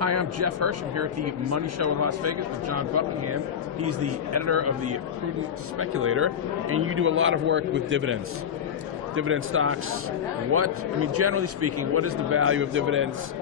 Hi, I'm Jeff Hirsch. I'm here at the Money Show in Las Vegas with John Buckingham. He's the editor of the Prudent Speculator, and you do a lot of work with dividends. Dividend stocks, generally speaking, what is the value of dividends?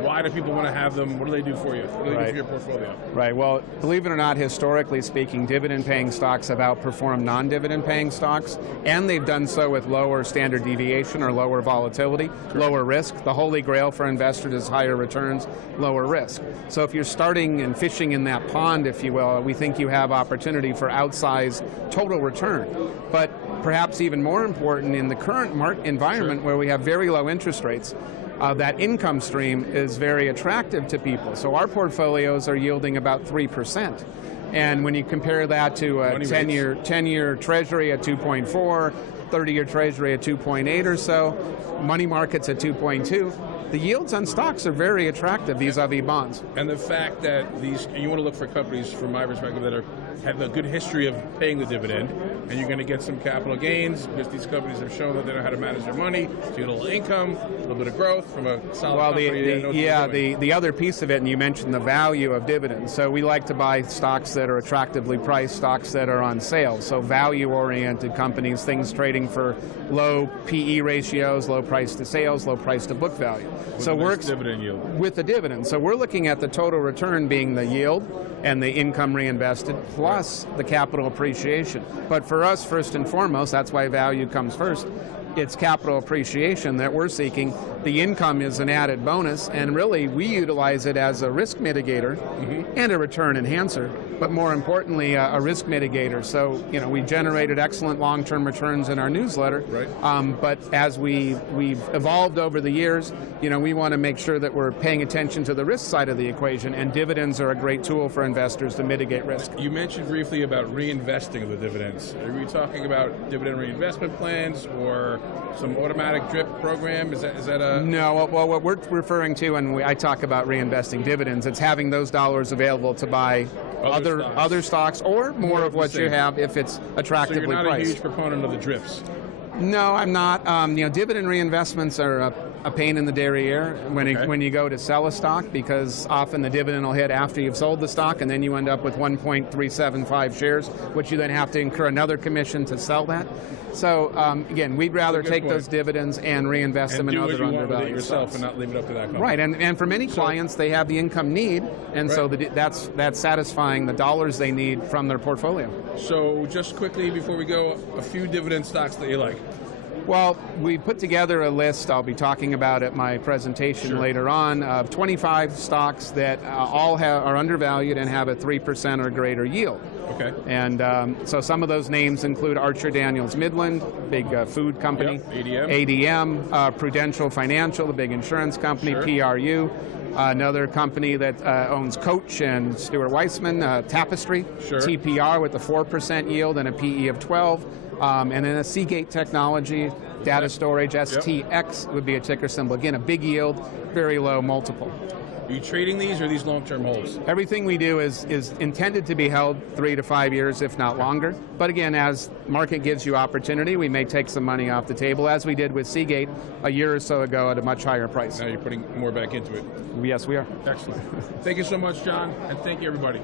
Why do people want to have them? What do they do for you? What do they do for your portfolio? Right, well, believe it or not, historically speaking, dividend-paying stocks have outperformed non-dividend-paying stocks, and they've done so with lower standard deviation or lower volatility, lower risk. The holy grail for investors is higher returns, lower risk. So if you're starting and fishing in that pond, if you will, we think you have opportunity for outsized total return. But perhaps even more important, in the current market environment where we have very low interest rates, that income stream is very attractive to people. So our portfolios are yielding about 3%. And when you compare that to a 10-year treasury at 2.4, 30-year treasury at 2.8 or so, money markets at 2.2, the yields on stocks are very attractive vis-a-vis bonds. And the fact that you want to look for companies, from my perspective, that have a good history of paying the dividend, and you're going to get some capital gains because these companies have shown that they know how to manage their money, so you get a little income, a little bit of growth from a solid company. The other piece of it, and you mentioned the value of dividends, so we like to buy stocks that are attractively priced, stocks that are on sale, so value-oriented companies, things trading for low PE ratios, low price to sales, low price to book value. So dividend yield. With the dividend. So we're looking at the total return being the yield and the income reinvested plus the capital appreciation. But for us, first and foremost, that's why value comes first. It's capital appreciation that we're seeking. The income is an added bonus, and really we utilize it as a risk mitigator and a return enhancer, but more importantly, a risk mitigator. So, we generated excellent long-term returns in our newsletter, but as we've evolved over the years, we want to make sure that we're paying attention to the risk side of the equation, and dividends are a great tool for investors to mitigate risk. You mentioned briefly about reinvesting the dividends. Are we talking about dividend reinvestment plans or some automatic drip program? Is that a... No, well, what we're referring to when I talk about reinvesting dividends, it's having those dollars available to buy other stocks or more of what you have if it's attractively priced. So you're not a huge proponent of the drips? No, I'm not. Dividend reinvestments are a pain in the derriere when you go to sell a stock, because often the dividend will hit after you've sold the stock, and then you end up with 1.375 shares, which you then have to incur another commission to sell that. So again, we'd rather take those dividends and reinvest them in other undervalued yourself and not leave it up to that company. Right, and for many clients, they have the income need, and so that's satisfying the dollars they need from their portfolio. So just quickly before we go, a few dividend stocks that you like. Well, we put together a list I'll be talking about at my presentation later on of 25 stocks that all are undervalued and have a 3% or greater yield. Okay. And so some of those names include Archer Daniels Midland, big food company, ADM, Prudential Financial, the big insurance company, PRU, another company that owns Coach and Stuart Weitzman, Tapestry, TPR with a 4% yield and a PE of 12. And then a Seagate Technology, data storage, STX would be a ticker symbol. Again, a big yield, very low multiple. Are you trading these, or are these long-term holds? Everything we do is intended to be held 3 to 5 years, if not longer. But again, as market gives you opportunity, we may take some money off the table, as we did with Seagate a year or so ago at a much higher price. Now you're putting more back into it. Yes, we are. Excellent. Thank you so much, John, and thank you, everybody.